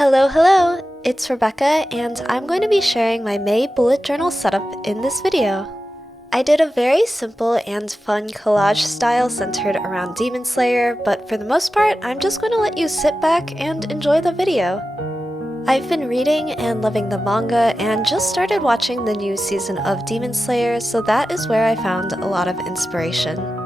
Hello, hello! It's Rebecca, and I'm going to be sharing my May bullet journal setup in this video. I did a very simple and fun collage style centered around Demon Slayer, but for the most part, I'm just going to let you sit back and enjoy the video. I've been reading and loving the manga and just started watching the new season of Demon Slayer, so that is where I found a lot of inspiration.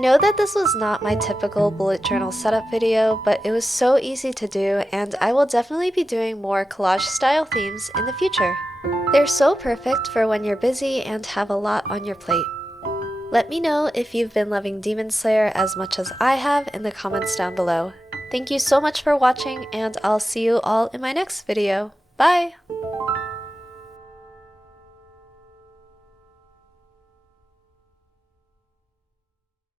know that this was not my typical bullet journal setup video, but it was so easy to do, and I will definitely be doing more collage style themes in the future. They're so perfect for when you're busy and have a lot on your plate. Let me know if you've been loving Demon Slayer as much as I have in the comments down below. Thank you so much for watching, and I'll see you all in my next video. Bye!